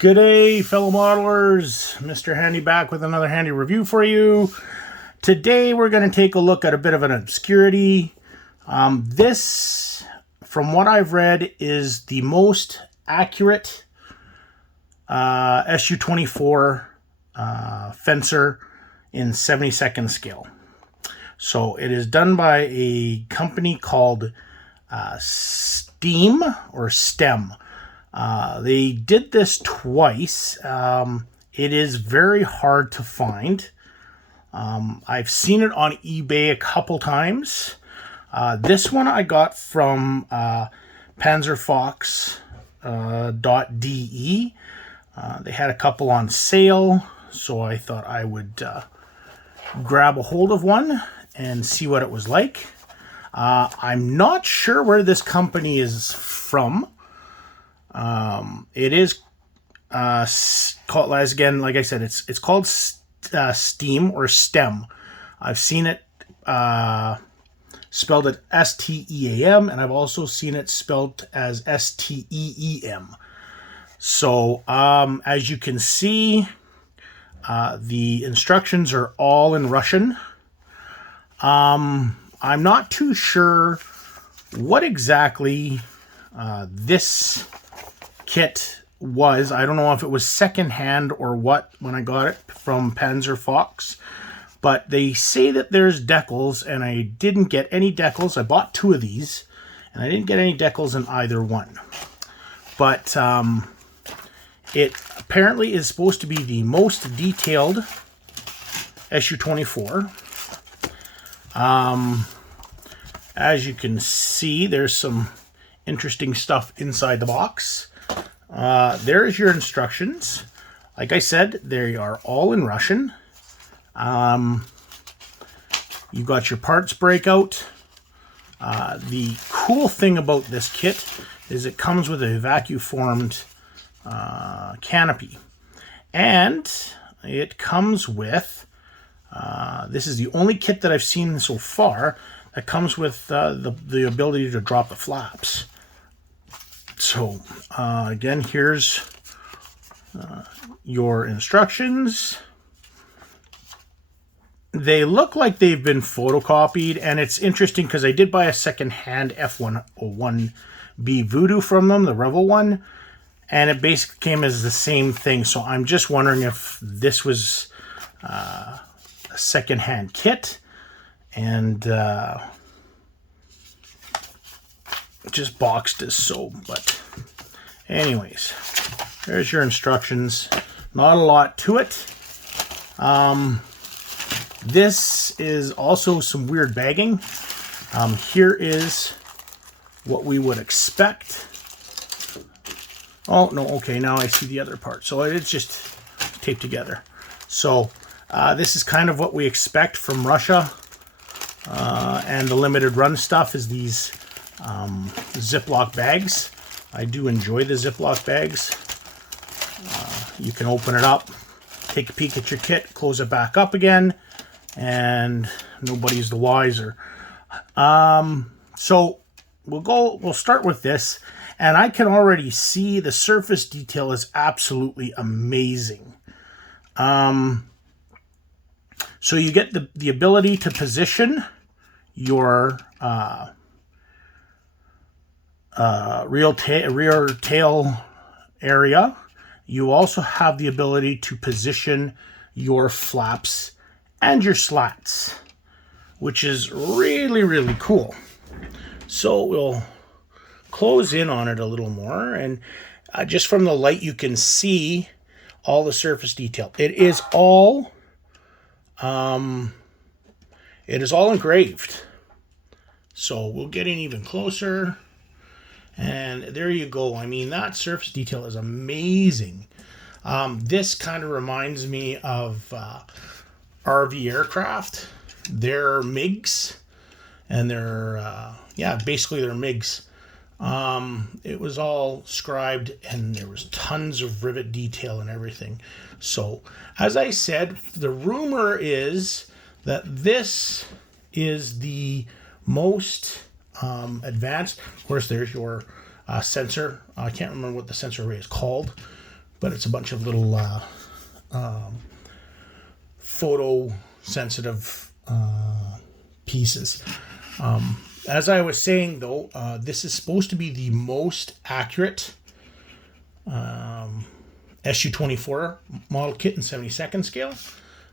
G'day, fellow modelers. Mr. Handy back with another handy review for you. Today we're going to take a look at a bit of an obscurity. This, from what I've read, is the most accurate Su-24 Fencer in 72nd scale. So it is done by a company called STEM. They did this twice. It is very hard to find. I've seen it on eBay a couple times. This one I got from panzerfox.de. They had a couple on sale, so I thought I would grab a hold of one and see what it was like. I'm not sure where this company is from. It is called, as again, like I said, it's called STEM or STEM. I've seen it spelled it S-T-E-A-M, and I've also seen it spelled as S-T-E-E-M. So as you can see, the instructions are all in Russian. I'm not too sure what exactly this kit was. I don't know if it was secondhand or what when I got it from Panzer Fox, but they say that there's decals, and I didn't get any decals. I bought two of these, and I didn't get any decals in either one. But it apparently is supposed to be the most detailed Su-24. As you can see, there's some interesting stuff inside the box. There's your instructions. Like I said, they are all in Russian. You got your parts breakout. The cool thing about this kit is it comes with a vacuum-formed canopy. And it comes with, this is the only kit that I've seen so far that comes with the ability to drop the flaps. So, again, here's your instructions. They look like they've been photocopied, and it's interesting because I did buy a second-hand F101B Voodoo from them, the Revel one, and it basically came as the same thing. So I'm just wondering if this was a second-hand kit, and just boxed as so. But anyways, there's your instructions. Not a lot to it. This is also some weird bagging. Here is what we would expect. Oh no, okay, now I see the other part. So it's just taped together. So this is kind of what we expect from Russia. And the limited run stuff is these Ziploc bags. I do enjoy the Ziploc bags. You can open it up, take a peek at your kit, close it back up again, and nobody's the wiser. So we'll start with this, and I can already see the surface detail is absolutely amazing. So you get the ability to position your rear tail area. You also have the ability to position your flaps and your slats, which is really, really cool. So we'll close in on it a little more, and just from the light you can see all the surface detail. It is all engraved. So we'll get in even closer. And there you go. I mean, that surface detail is amazing. This kind of reminds me of RV aircraft. They're MiGs. And they're, basically they're MiGs. It was all scribed, and there was tons of rivet detail and everything. So, as I said, the rumor is that this is the most advanced. Of course, there's your sensor. I can't remember what the sensor array is called, but it's a bunch of little photo sensitive pieces. As I was saying though, this is supposed to be the most accurate Su-24 model kit in 72nd scale.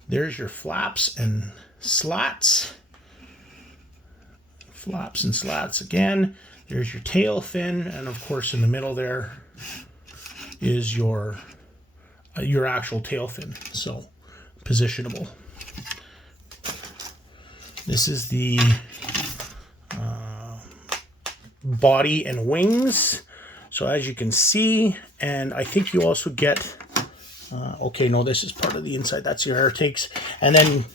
There's your flaps and slats. Flaps and slats again. There's your tail fin, and of course in the middle there is your actual tail fin, so positionable. This is the body and wings. So as you can see, and I think you also get, okay, no, this is part of the inside. That's your air takes. And then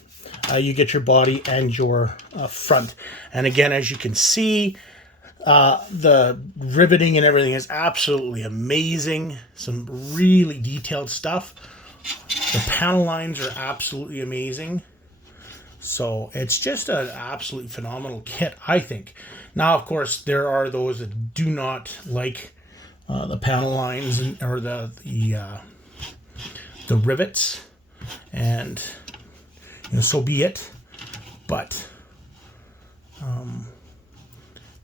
you get your body and your front. And again, as you can see, the riveting and everything is absolutely amazing. Some really detailed stuff. The panel lines are absolutely amazing. So it's just an absolutely phenomenal kit, I think. Now, of course, there are those that do not like the panel lines or the rivets, and so be it. But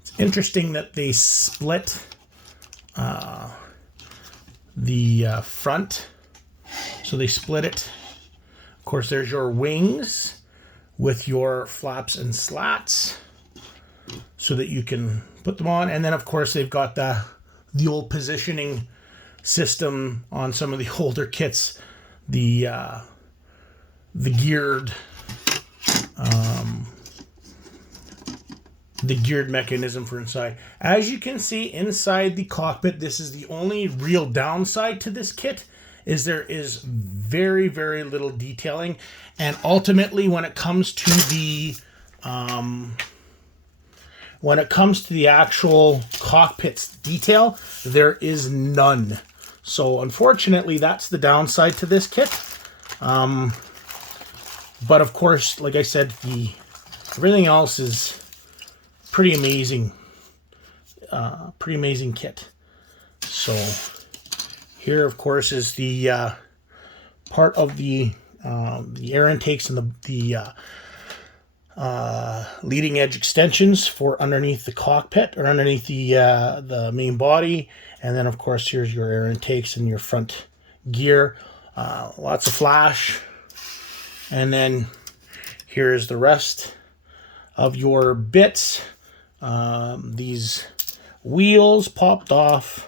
it's interesting that they split the front, so they split it. Of course, there's your wings with your flaps and slats, so that you can put them on, and then of course they've got the old positioning system on some of the older kits, the geared mechanism for inside. As you can see inside the cockpit, this is the only real downside to this kit, is there is very, very little detailing, and ultimately when it comes to the actual cockpit's detail, there is none. So unfortunately, that's the downside to this kit. But of course, like I said, everything else is pretty amazing. Pretty amazing kit. So here, of course, is the part of the air intakes and the leading edge extensions for underneath the cockpit, or underneath the main body. And then of course here's your air intakes and your front gear. Lots of flash. And then here's the rest of your bits. These wheels popped off.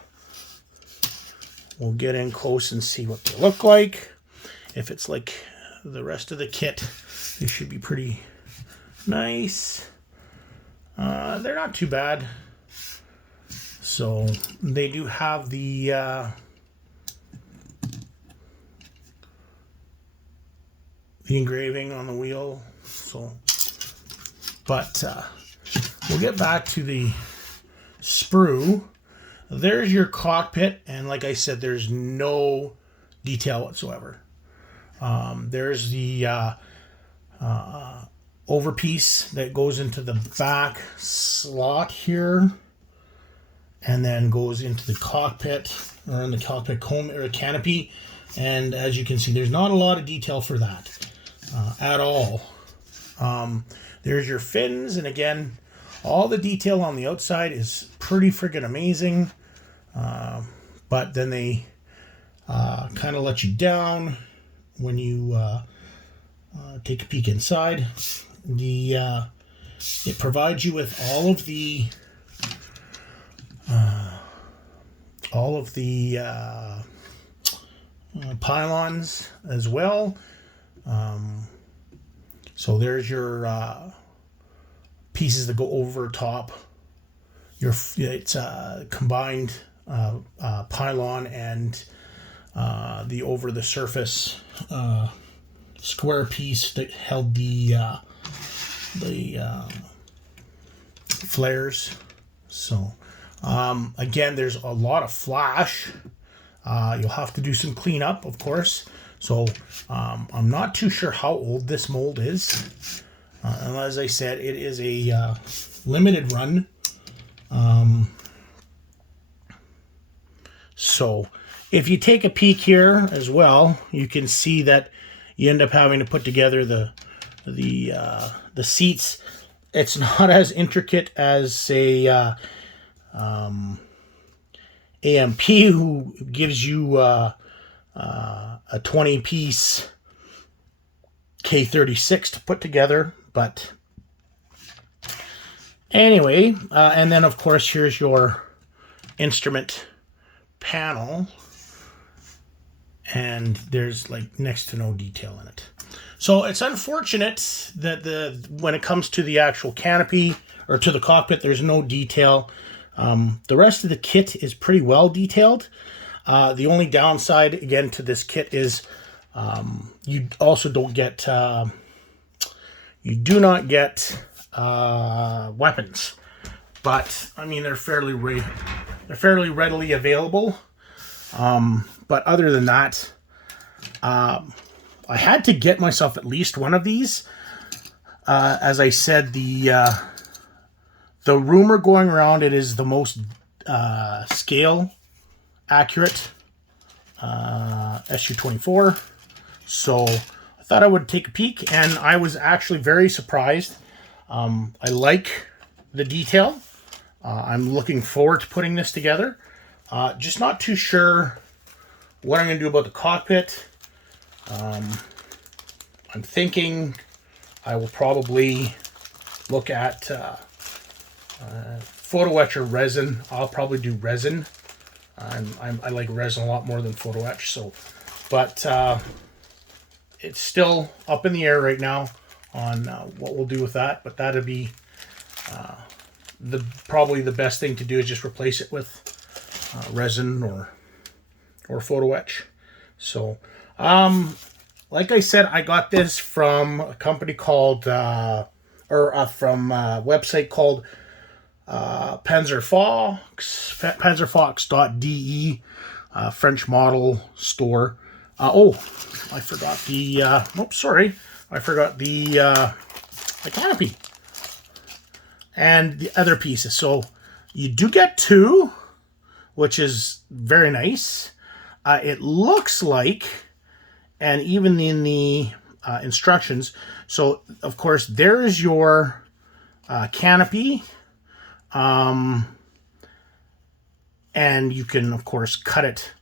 We'll get in close and see what they look like. If it's like the rest of the kit, they should be pretty nice. They're not too bad. So they do have the engraving on the wheel. So, but we'll get back to the sprue. There's your cockpit, and like I said, there's no detail whatsoever. There's the overpiece that goes into the back slot here, and then goes into the cockpit, or in the cockpit comb or canopy. And as you can see, there's not a lot of detail for that at all. There's your fins, and again, all the detail on the outside is pretty friggin' amazing. But then they kind of let you down when you take a peek inside. It provides you with all of the pylons as well. So there's your pieces that go over top. It's combined pylon and the over the surface square piece that held the flares. So again, there's a lot of flash. You'll have to do some cleanup, of course. So I'm not too sure how old this mold is. And as I said, it is a limited run. So if you take a peek here as well, you can see that you end up having to put together the seats. It's not as intricate as, say, AMP, who gives you a 20-piece K36 to put together. But anyway, and then of course here's your instrument panel, and there's like next to no detail in it. So it's unfortunate that when it comes to the actual canopy or to the cockpit, there's no detail. The rest of the kit is pretty well detailed. The only downside, again, to this kit is you also don't get, you do not get weapons. But I mean, they're fairly readily available. But other than that, I had to get myself at least one of these. As I said, the rumor going around, it is the most scale accurate Su-24. So I thought I would take a peek, and I was actually very surprised. I like the detail. I'm looking forward to putting this together. Just not too sure what I'm going to do about the cockpit. I'm thinking I will probably look at photo etch or resin. I'll probably do resin. I like resin a lot more than photo etch. So, but it's still up in the air right now on what we'll do with that. But that'd be probably the best thing to do is just replace it with resin or photo etch. So, like I said, I got this from a company called, from a website called panzerfox.de, French model store. I forgot the, I forgot the canopy and the other pieces. So you do get two, which is very nice. It looks like, and even in the instructions, so of course there is your canopy, and you can of course cut it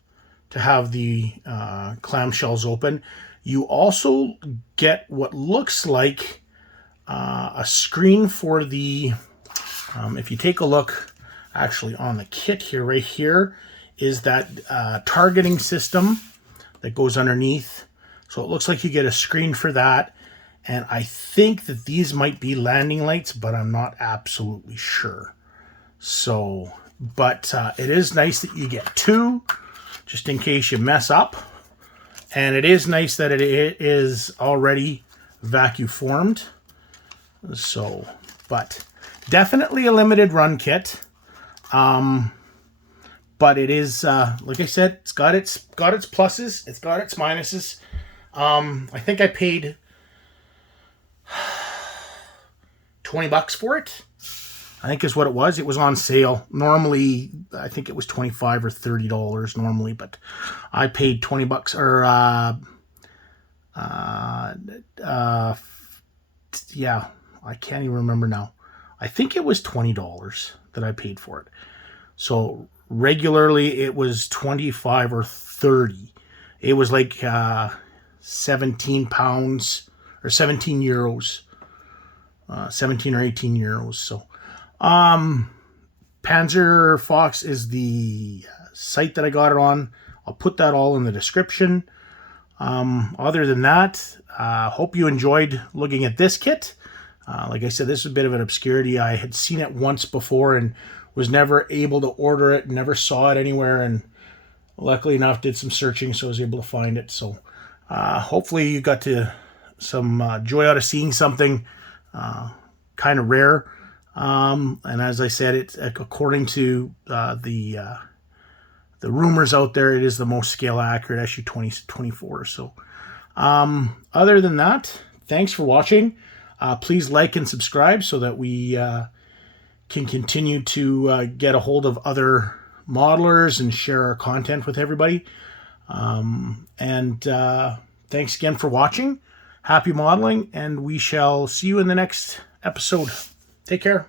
to have the clamshells open. You also get what looks like a screen for the, if you take a look actually on the kit here, right here is that targeting system that goes underneath. So it looks like you get a screen for that. And I think that these might be landing lights, but I'm not absolutely sure. So, but it is nice that you get two, just in case you mess up. And it is nice that it is already vacuum formed. So, but definitely a limited run kit. But it is, like I said, it's got its pluses, it's got its minuses. I think I paid $20 for it. I think is what it was. It was on sale. Normally, I think it was $25 or $30 normally, but I paid $20 or yeah, I can't even remember now. I think it was $20 that I paid for it. So regularly it was 25 or 30. It was like 17 pounds or 17 euros, 17 or 18 euros. So, Panzer Fox is the site that I got it on. I'll put that all in the description. Other than that, hope you enjoyed looking at this kit. Like I said, this is a bit of an obscurity. I had seen it once before and was never able to order it, never saw it anywhere, and luckily enough did some searching, so I was able to find it. So hopefully you got some joy out of seeing something kind of rare. And as I said, it's according to the rumors out there, it is the most scale accurate Su-24. So other than that, thanks for watching. Please like and subscribe so that we can continue to get a hold of other modelers and share our content with everybody. Thanks again for watching. Happy modeling, and we shall see you in the next episode. Take care.